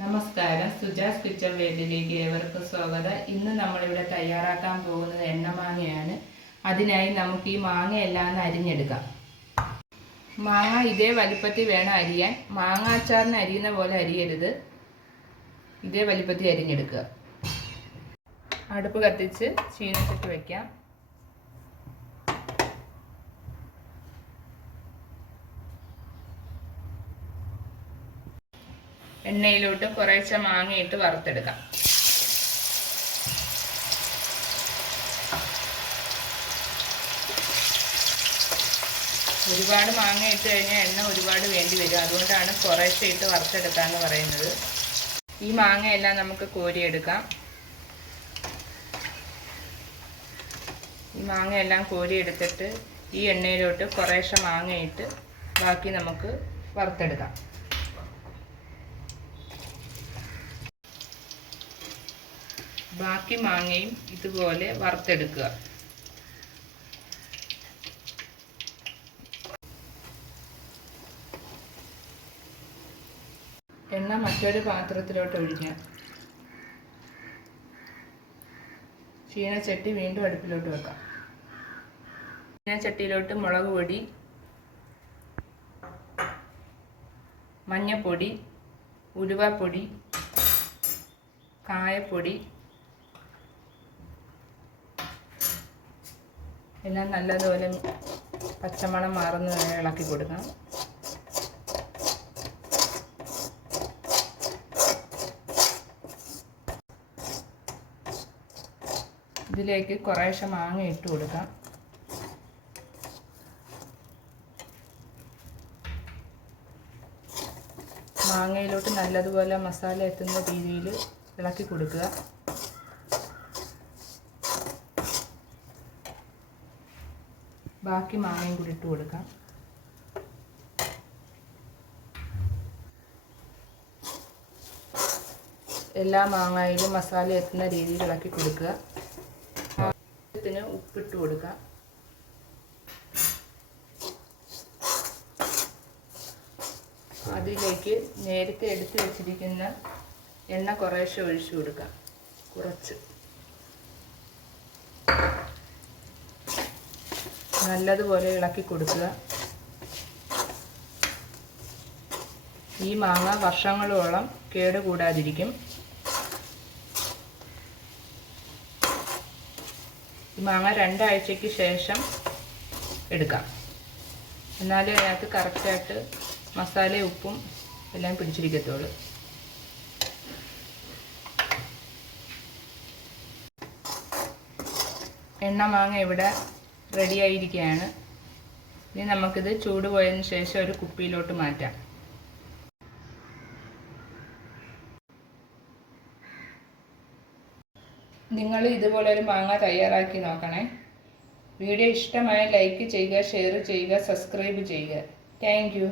നമസ്കാരം, സുജാസ് കിച്ചൺ വേൾഡിലേക്ക് ഏവർക്കും സ്വാഗതം. ഇന്ന് നമ്മളിവിടെ തയ്യാറാക്കാൻ പോകുന്നത് എണ്ണമാങ്ങയാണ്. അതിനായി നമുക്ക് ഈ മാങ്ങയെല്ലാം ഒന്ന് അരിഞ്ഞെടുക്കാം. മാങ്ങ ഇതേ വലിപ്പത്തിൽ വേണം അരിയാൻ. മാങ്ങ അച്ചാറിന് അരിയുന്ന പോലെ അരിയരുത്, ഇതേ വലിപ്പത്തിൽ അരിഞ്ഞെടുക്കുക. അടുപ്പ് കത്തിച്ച് ചീനച്ചട്ടി വയ്ക്കാം. എണ്ണയിലോട്ട് കുറേശ്ശെ മാങ്ങയിട്ട് വറുത്തെടുക്കാം. ഒരുപാട് മാങ്ങ ഇട്ട് കഴിഞ്ഞാൽ എണ്ണ ഒരുപാട് വേണ്ടി വരും. അതുകൊണ്ടാണ് കുറേശ്ശെ ഇട്ട് വറുത്തെടുക്കാമെന്ന് പറയുന്നത്. ഈ മാങ്ങയെല്ലാം നമുക്ക് കോരിയെടുക്കാം. ഈ മാങ്ങയെല്ലാം കോരിയെടുത്തിട്ട് ഈ എണ്ണയിലോട്ട് കുറേശ്ശെ മാങ്ങയിട്ട് ബാക്കി നമുക്ക് വറുത്തെടുക്കാം. ബാക്കി മാങ്ങയും ഇതുപോലെ വറുത്തെടുക്കുക. എണ്ണ മറ്റൊരു പാത്രത്തിലോട്ട് ഒഴിക്കാം. ചീനച്ചട്ടി വീണ്ടും അടുപ്പിലോട്ട് വെക്കാം. ചീനച്ചട്ടിയിലോട്ട് മുളക് പൊടി, മഞ്ഞൾപ്പൊടി, ഉലുവപ്പൊടി, കായപ്പൊടി എല്ലാം നല്ലതുപോലെ പച്ചമണം മാറുന്ന വരെ ഇളക്കി കൊടുക്കണം. ഇതിലേക്ക് കുറേശ്ശെ മാങ്ങ ഇട്ട് കൊടുക്കാം. മാങ്ങയിലോട്ട് നല്ലതുപോലെ മസാല എത്തുന്ന രീതിയിൽ ഇളക്കി കൊടുക്കുക. ബാക്കി മാങ്ങയും കൂടി ഇട്ട് കൊടുക്കാം. എല്ലാ മാങ്ങയിലും മസാല എത്തുന്ന രീതിയിൽ ഇളക്കി കൊടുക്കുക. ആവശ്യത്തിന് ഉപ്പിട്ട് കൊടുക്കാം. അതിലേക്ക് നേരത്തെ എടുത്ത് വെച്ചിരിക്കുന്ന എണ്ണ കുറേശ്ശെ ഒഴിച്ചു കൊടുക്കാം. കുറച്ച് നല്ലതുപോലെ ഇളക്കി കൊടുക്കുക. ഈ മാങ്ങ വർഷങ്ങളോളം കേടുകൂടാതിരിക്കും. ഈ മാങ്ങ 2 ആഴ്ചയ്ക്ക് ശേഷം എടുക്കാം. എന്നാലേ അതിനകത്ത് കറക്റ്റായിട്ട് മസാലയും ഉപ്പും എല്ലാം പിടിച്ചിരിക്കത്തുള്ളൂ. എണ്ണ മാങ്ങ ഇവിടെ റെഡിയായിരിക്കുകയാണ്. ഇനി നമുക്കിത് ചൂട് പോയതിന് ശേഷം ഒരു കുപ്പിയിലോട്ട് മാറ്റാം. നിങ്ങൾ ഇതുപോലെ ഒരു മാങ്ങ തയ്യാറാക്കി നോക്കണേ. വീഡിയോ ഇഷ്ടമായ ലൈക്ക് ചെയ്യുക, ഷെയർ ചെയ്യുക, സബ്സ്ക്രൈബ് ചെയ്യുക. Thank you.